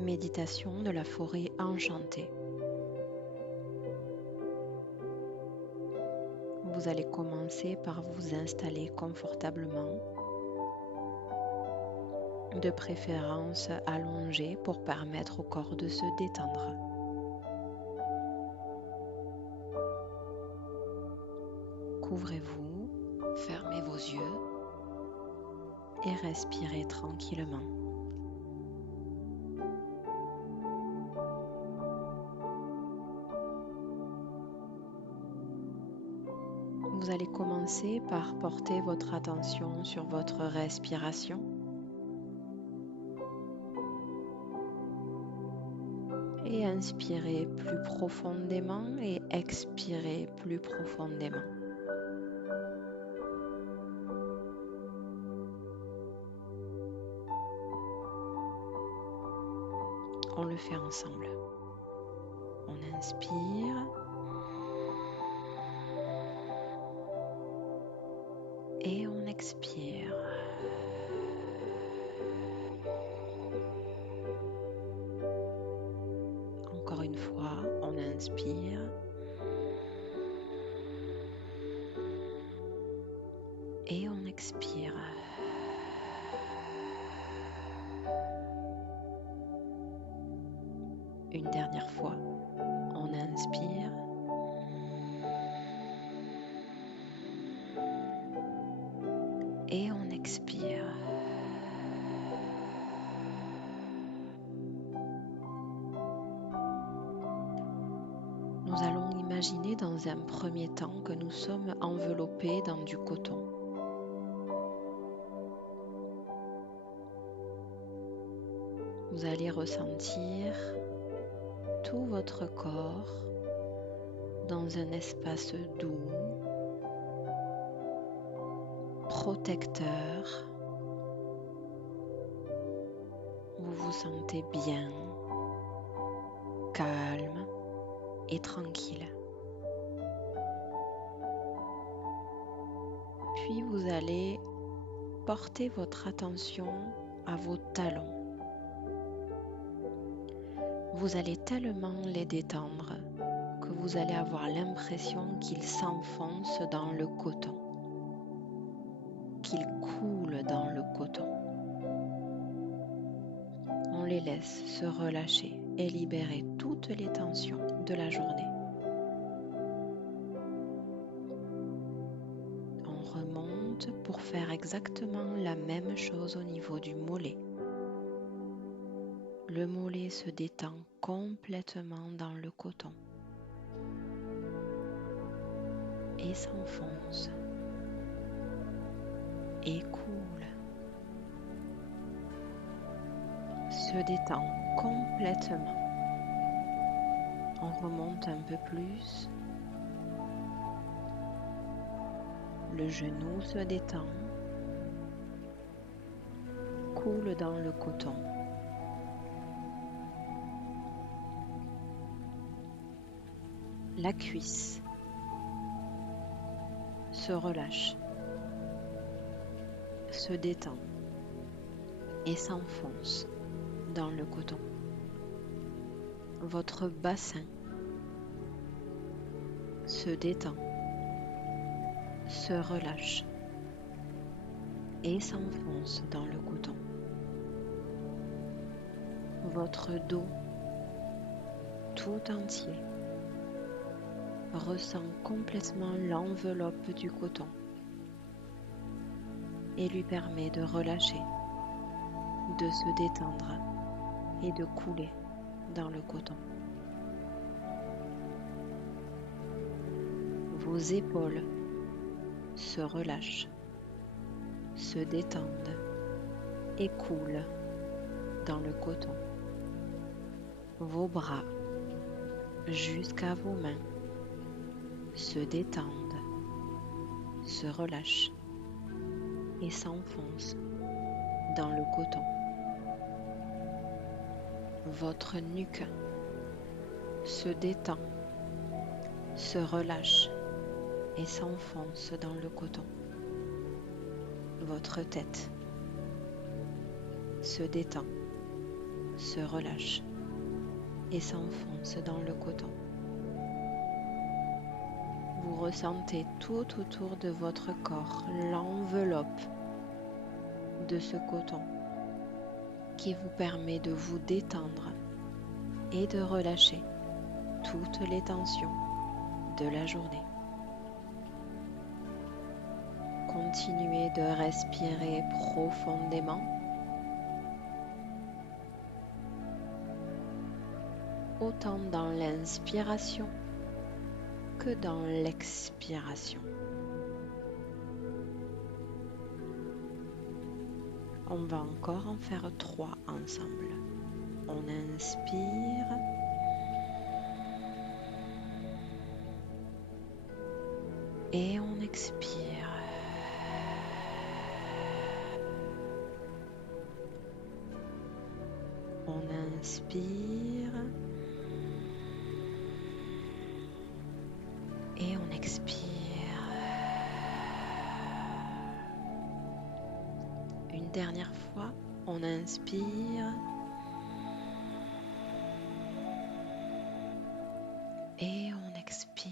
méditation de la forêt enchantée. Vous allez commencer par vous installer confortablement, de préférence allongé pour permettre au corps de se détendre. Couvrez-vous, fermez vos yeux et respirez tranquillement. Vous allez commencer par porter votre attention sur votre respiration et inspirez plus profondément et expirez plus profondément. On le fait ensemble. On inspire et on expire. Encore une fois, on inspire et on expire. Une dernière fois, on inspire et on expire. Nous allons imaginer dans un premier temps que nous sommes enveloppés dans du coton. Vous allez ressentir tout votre corps dans un espace doux, protecteur. Vous vous sentez bien, calme et tranquille. Puis vous allez porter votre attention à vos talons. Vous allez tellement les détendre que vous allez avoir l'impression qu'ils s'enfoncent dans le coton, qu'ils coulent dans le coton. On les laisse se relâcher et libérer toutes les tensions de la journée. On remonte pour faire exactement la même chose au niveau du mollet. Le mollet se détend complètement dans le coton et s'enfonce et coule, se détend complètement. On remonte un peu plus. Le genou se détend, coule dans le coton. La cuisse se relâche, se détend et s'enfonce dans le coton. Votre bassin se détend, se relâche et s'enfonce dans le coton. Votre dos tout entier ressent complètement l'enveloppe du coton et lui permet de relâcher, de se détendre et de couler dans le coton. Vos épaules se relâchent, se détendent et coulent dans le coton. Vos bras jusqu'à vos mains se détendent, se relâchent et s'enfoncent dans le coton. Votre nuque se détend, se relâche et s'enfonce dans le coton. Votre tête se détend, se relâche et s'enfonce dans le coton. Vous ressentez tout autour de votre corps l'enveloppe de ce coton qui vous permet de vous détendre et de relâcher toutes les tensions de la journée. Continuez de respirer profondément, autant dans l'inspiration que dans l'expiration. On va encore en faire 3 ensemble. On inspire. Et on expire. On inspire. Et on expire. Une dernière fois, on inspire. Et on expire.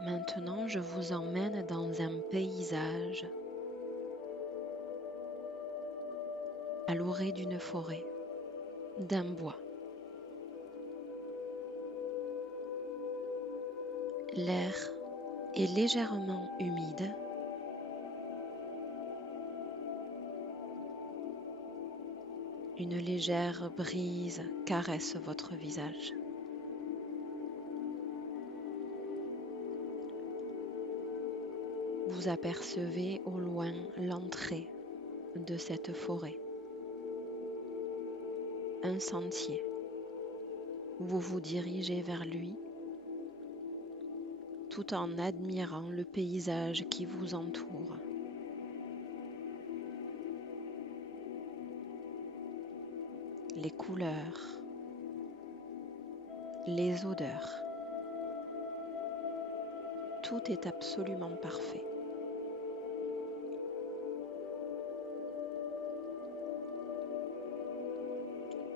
Maintenant, je vous emmène dans un paysage à l'orée d'une forêt, d'un bois. L'air est légèrement humide. Une légère brise caresse votre visage. Vous apercevez au loin l'entrée de cette forêt. Un sentier. Vous vous dirigez vers lui tout en admirant le paysage qui vous entoure. Les couleurs, les odeurs, tout est absolument parfait.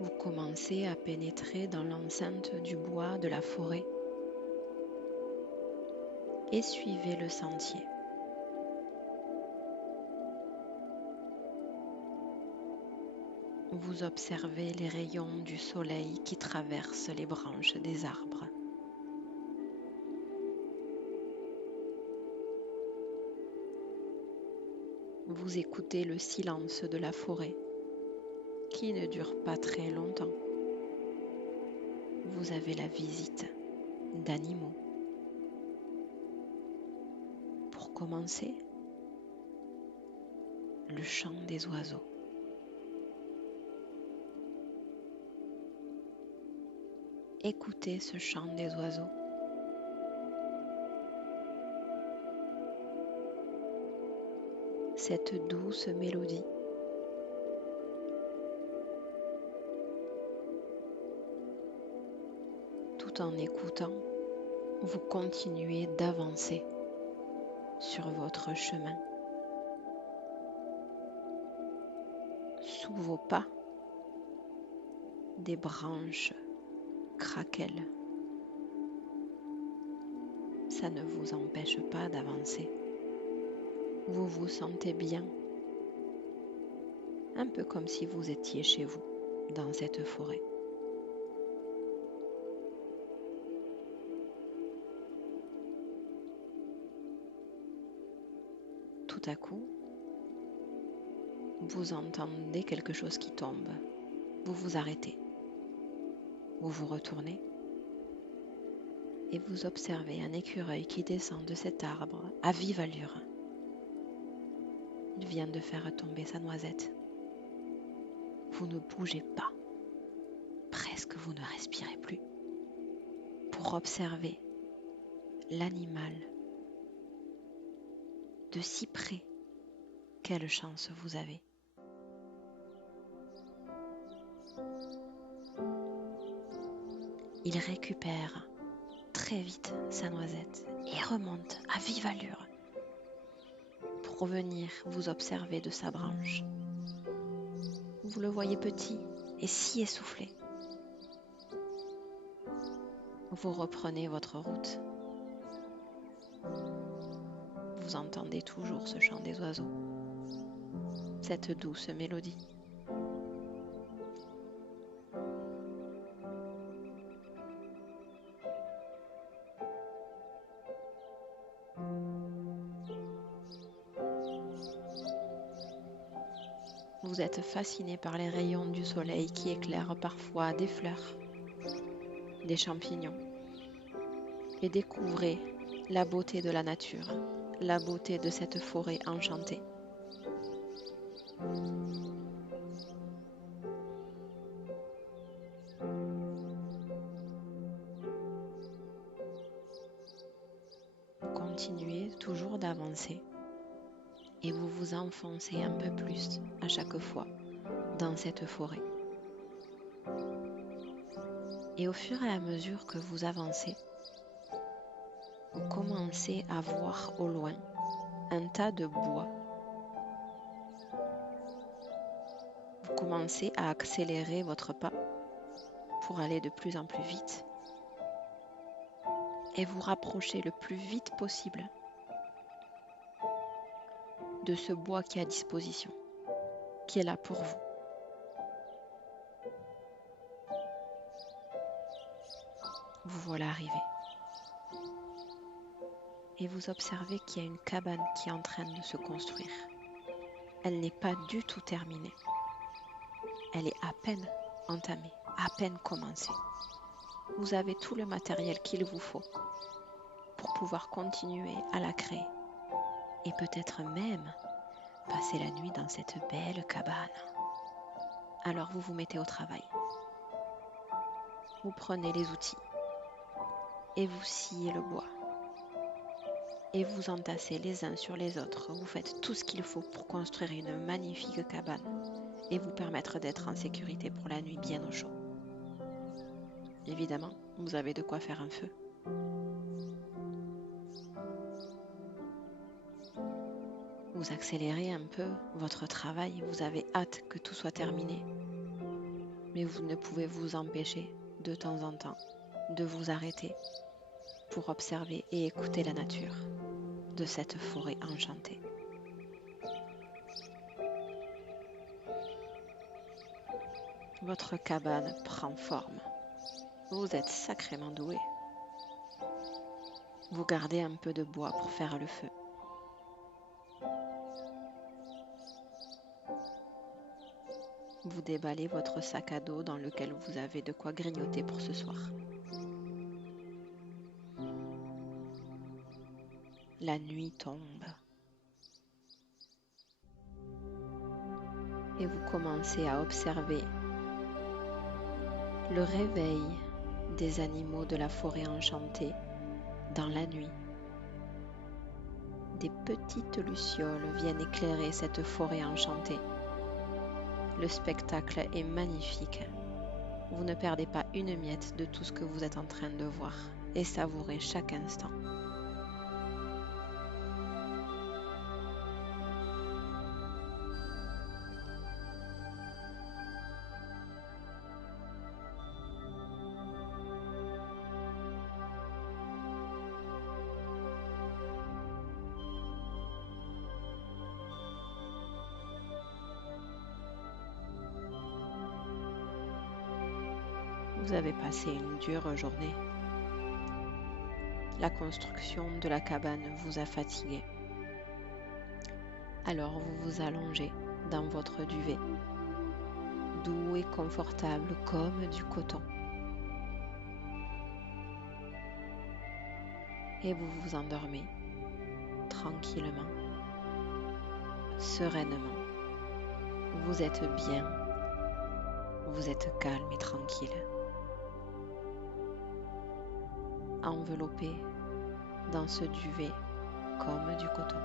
Vous commencez à pénétrer dans l'enceinte du bois de la forêt et suivez le sentier. Vous observez les rayons du soleil qui traversent les branches des arbres. Vous écoutez le silence de la forêt qui ne dure pas très longtemps. Vous avez la visite d'animaux. Pour commencer, le chant des oiseaux. Écoutez ce chant des oiseaux. Cette douce mélodie. Tout en écoutant, vous continuez d'avancer sur votre chemin. Sous vos pas, des branches craquellent. Ça ne vous empêche pas d'avancer. Vous vous sentez bien, un peu comme si vous étiez chez vous, dans cette forêt. Tout à coup, vous entendez quelque chose qui tombe. Vous vous arrêtez. Vous vous retournez et vous observez un écureuil qui descend de cet arbre à vive allure. Il vient de faire tomber sa noisette. Vous ne bougez pas. Presque vous ne respirez plus. Pour observer l'animal de si près. Quelle chance vous avez. Il récupère très vite sa noisette et remonte à vive allure. pour venir vous observer de sa branche. Vous le voyez petit et si essoufflé. Vous reprenez votre route. Vous entendez toujours ce chant des oiseaux, cette douce mélodie. Vous êtes fasciné par les rayons du soleil qui éclairent parfois des fleurs, des champignons, et découvrez la beauté de la nature, la beauté de cette forêt enchantée. Continuez toujours d'avancer et vous vous enfoncez un peu plus à chaque fois dans cette forêt. Et au fur et à mesure que vous avancez, vous commencez à voir au loin un tas de bois. Vous commencez à accélérer votre pas pour aller de plus en plus vite et vous rapprocher le plus vite possible de ce bois qui est à disposition, qui est là pour vous. Vous voilà arrivé. Et vous observez qu'il y a une cabane qui est en train de se construire. Elle n'est pas du tout terminée. Elle est à peine entamée, à peine commencée. Vous avez tout le matériel qu'il vous faut pour pouvoir continuer à la créer. Et peut-être même passer la nuit dans cette belle cabane. Alors vous vous mettez au travail. Vous prenez les outils et vous sciez le bois. Et vous entassez les uns sur les autres. Vous faites tout ce qu'il faut pour construire une magnifique cabane et vous permettre d'être en sécurité pour la nuit bien au chaud. Évidemment, vous avez de quoi faire un feu. Vous accélérez un peu votre travail, vous avez hâte que tout soit terminé. Mais vous ne pouvez vous empêcher de temps en temps de vous arrêter pour observer et écouter la nature de cette forêt enchantée. Votre cabane prend forme. Vous êtes sacrément doué. Vous gardez un peu de bois pour faire le feu. Vous déballez votre sac à dos dans lequel vous avez de quoi grignoter pour ce soir. La nuit tombe. Et vous commencez à observer le réveil des animaux de la forêt enchantée dans la nuit. Des petites lucioles viennent éclairer cette forêt enchantée. Le spectacle est magnifique. Vous ne perdez pas une miette de tout ce que vous êtes en train de voir et savourez chaque instant. Vous avez passé une dure journée. La construction de la cabane vous a fatigué. Alors vous vous allongez dans votre duvet, doux et confortable comme du coton. Et vous vous endormez tranquillement, sereinement. Vous êtes bien, vous êtes calme et tranquille. Enveloppé dans ce duvet comme du coton.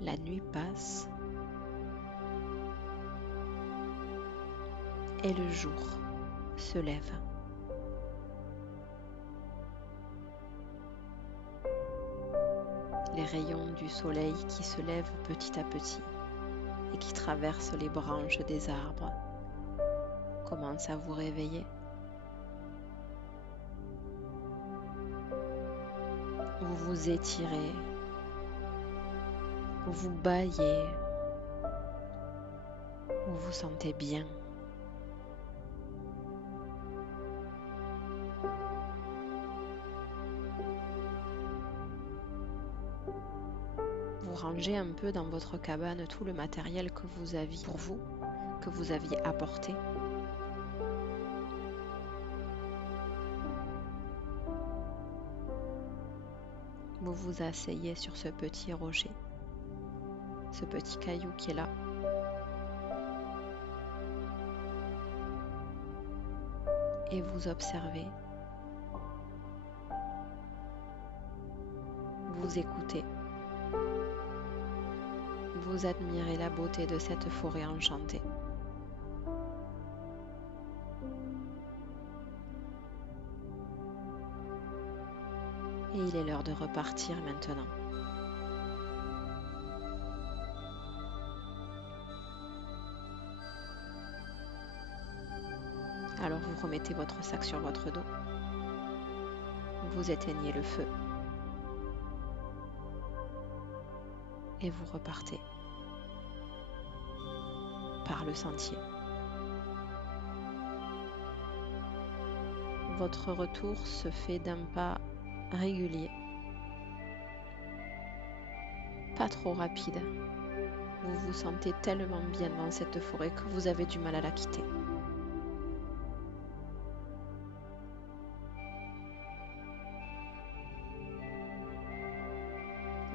La nuit passe et le jour se lève. les rayons du soleil qui se lèvent petit à petit et qui traversent les branches des arbres commencent à vous réveiller. Vous vous étirez, vous bâillez, vous vous sentez bien. Vous rangez un peu dans votre cabane tout le matériel que vous aviez pour vous, que vous aviez apporté. Vous vous asseyez sur ce petit rocher, ce petit caillou qui est là. Et vous observez. Vous écoutez. Vous admirez la beauté de cette forêt enchantée. Et il est l'heure de repartir maintenant. Alors vous remettez votre sac sur votre dos. Vous éteignez le feu. Et vous repartez par le sentier. Votre retour se fait d'un pas régulier, pas trop rapide. Vous vous sentez tellement bien dans cette forêt que vous avez du mal à la quitter.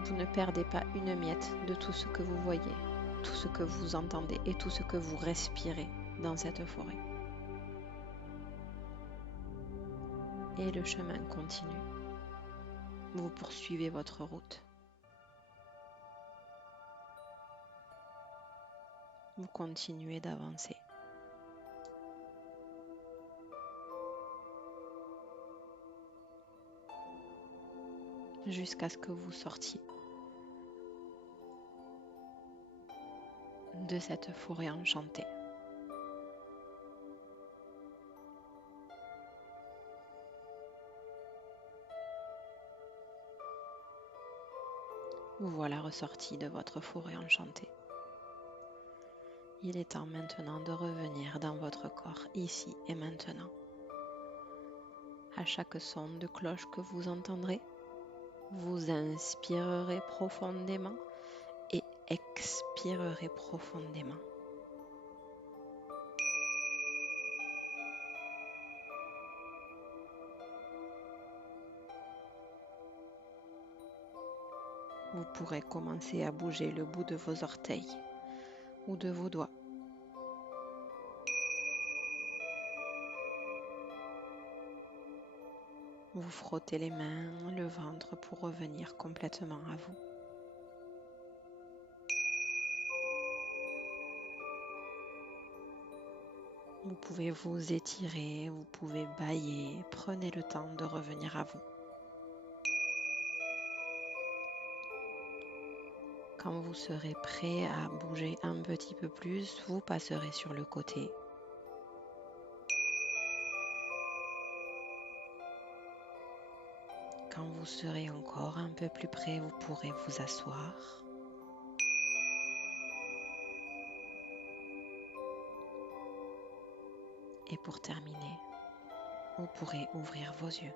Vous ne perdez pas une miette de tout ce que vous voyez, tout ce que vous entendez et tout ce que vous respirez dans cette forêt. Et le chemin continue. Vous poursuivez votre route. Vous continuez d'avancer. Jusqu'à ce que vous sortiez de cette forêt enchantée. Vous voilà ressorti de votre forêt enchantée. Il est temps maintenant de revenir dans votre corps, ici et maintenant. À chaque son de cloche que vous entendrez, vous inspirerez profondément et expirerez profondément. Vous pourrez commencer à bouger le bout de vos orteils ou de vos doigts. Vous frottez les mains, le ventre pour revenir complètement à vous. Vous pouvez vous étirer, vous pouvez bâiller, prenez le temps de revenir à vous. Quand vous serez prêt à bouger un petit peu plus, vous passerez sur le côté. Quand vous serez encore un peu plus près, vous pourrez vous asseoir. Et pour terminer, vous pourrez ouvrir vos yeux.